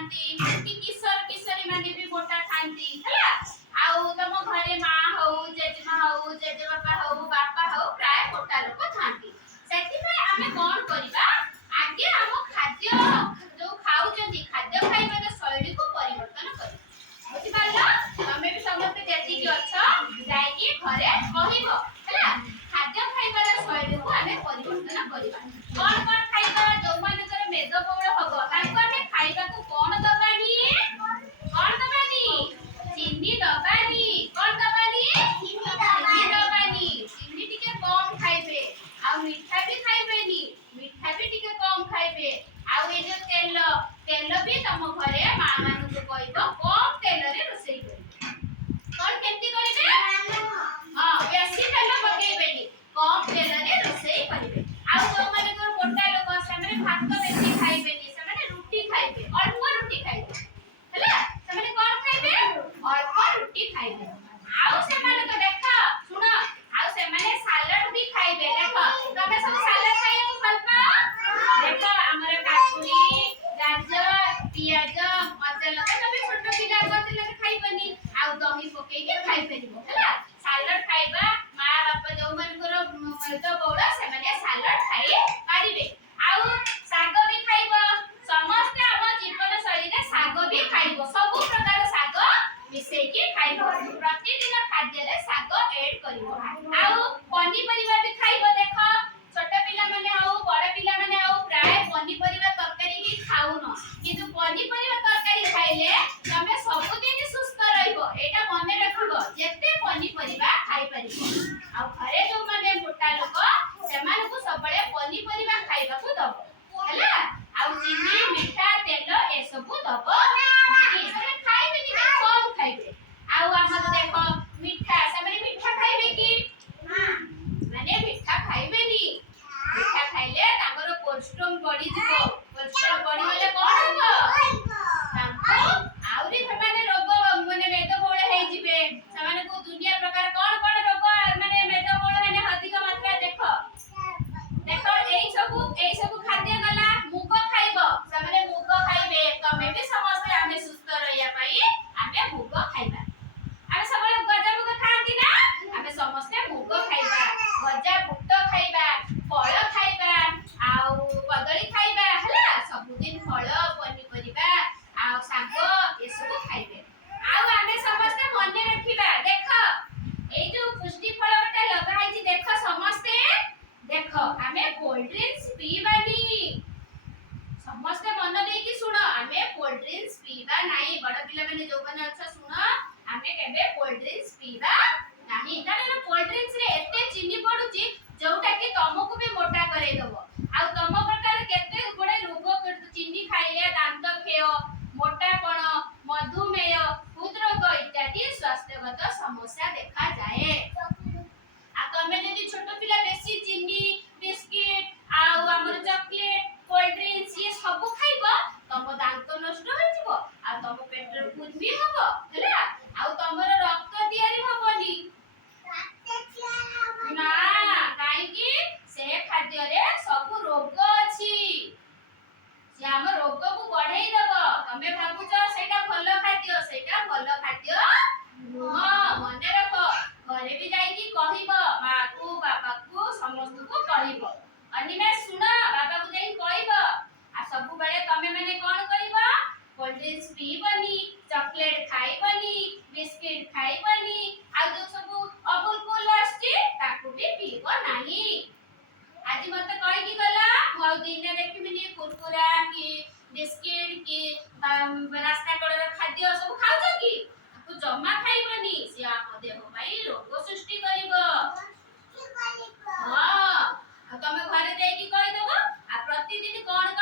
थांती कि किशोर किशोरी माने भी मोटा थांती हला आउ तम घरे मां हो जेजेमा हो जेजेबापा हो बापा हो प्राय मोटा लोक थांती सेति में आमे कोन करिबा आगे हम खाद्य जो खाउ जंती खाद्य खाइबा शैली को परिवर्तन करिबा बुझि पारला हमें भी समस्त जेति कि अच्छा जाई कि घरे कहिबो हला खाद्य खाइबा शैली को आमे परिवर्तन करिबा कोन खाइबा जो माने करे मेदबहुल हबो ताको आमे खाइबा को कोन दबानी चीनी दबानी कोन दबानी चीनी दबानी चीनी टिके कम खाइबे आ मीठा भी खाइबेनी मीठा भी टिके कम खाइबे आ ए जो तेल भी तम घरे मां मानु को कहइबो कम तेल रे रोसई करिबे कोन केंती करिबे हां बेसी तेल पकेइबेनी कम तेल रे रोसई करिबे आ जो माने को मोटा लोक से भात बेसी खाइबेनी से रुटी खाइबे अल्प रुटी खाइबे हला से कोन खाइबे अल्प रुटी खाइबे आउ से माने तो देखा सुन आउ से माने सलाड भी खाइबे देखो तमे सब सलाड खाइए को भल पा देखो हमर काकुड़ी गाजर पियाज मरचा लगा तमे छोट पिला गति लगे खाइबनी आउ दही पकेई के खाइ परिबो हला सलाड खाइबा मां बापा जो मन करो तो बौड़ा से माने सलाड खाइ पारिबे आउ साग भी खाइबो समस्त हम जीवन शैली रे साग भी खाइबो सब प्रकार साग मिसई के खाइबो प्रतिदिन खाद्य रे साग ऐड करिवो आउ पनी परिबा भी खाइबो देखो छोट पिला माने आउ बड़ पिला माने आउ प्राय पनी परिबा तरकारी की खाउनो किंतु पनी परिबा तरकारी खाइले तमे सब दिन सुस्त रहइबो एटा मने रखिबो जेते पनी परिबा खाइ परिबो आउ घरे जो माने मोटा लोक सेमान को सबले पनी परिबा खाइबा को दबो हला आउ चीनी मीठा तेल ए सब दबो नहीं खाइबे नि कम खाइबे आउ हमर देखो मीठा सबले मीठा खाइबे की माने मीठा खाइबे नि मीठा खाइले ताकर कोलेस्ट्रॉल बढ़ी जिवो कोलेस्ट्रॉल बढ़ी गले कोन हबो ताको आउरी माने रोग माने मेदबहुल हे जिवे समाने को दुनिया प्रकार कोन रोग माने मेदबहुल हेने अधिक मात्रा देखो देखो एई सब खाद्य गला मुग खाइबो समाने मुग खाइबे तमे भी समस्त आमे सुस्त रहिया पई आमे मुग खाइबा आमे सबले गजा मुग खांती ना आमे समस्त मुग खाइबा गजा बुट खाइबा फल खाइबा आउ कदली खाइबा हला सब दिन फल पनी परिबा आउ साग ए सब खाइबे आउ आमे समस्त मने रखिबा देखो एई जो पुष्टि फल बटा लगा है देखो समस्त देखो आमे कोल्ड ड्रिंक्स पीबानी समस्त मन दे कि सुनो आमे कोल्ड ड्रिंक्स पीबा नाही बड़ पिला माने जो माने अच्छा सुनो आमे केबे कोल्ड ड्रिंक्स पीबा नाही कारण कोल्ड ड्रिंक्स रे एते चीनी पडुची जोटा कि तमको भी मोटा करे दबो आ तम प्रकार केते गुडे रोग चीनी खाइले दांत खेय मोटापण मधुमेह हृदरोग इत्यादि स्वास्थ्यगत समस्या देखा जाए आ तमे जदी छोट पिला बेसी चीनी बिस्किट आउ हमर चॉकलेट कोल्ड ड्रिंक्स ये सब खाइबो तम दांत नष्ट होई जिवो आ तम पेट रे कुर्मी हबो हला आउ तमर रक्त तयारी हबोनी ना काई की से खाद्य रे सब रोग अछि से हम रोग को बढ़ाई दबो तमे भाबुछ सेटा भलो खाद्य नुह मने रखो घरे भी जाई की कहिबो मां को बाबा को समस्त को कहिबो अनिमे सुन बाबा को जाई कहिबो आ सब बेले तमे माने कोन करिबो कोल्ड ड्रिंक्स पीबनी चॉकलेट खाइबनी बिस्किट खाइबनी आ जो सब अमूल कूल आछि ताकू भी पीबो नाही आज मते कहि की गला मो दिन देखिमिनी कुरकुरा की बिस्किट की रास्ता कड़र खाद्य सब खाउछ की आपको जमा खाइबनी से आप देह भाई रोग सृष्टि करिवो हां तमे घरे जाई की कहि देबो आ प्रतिदिन कोन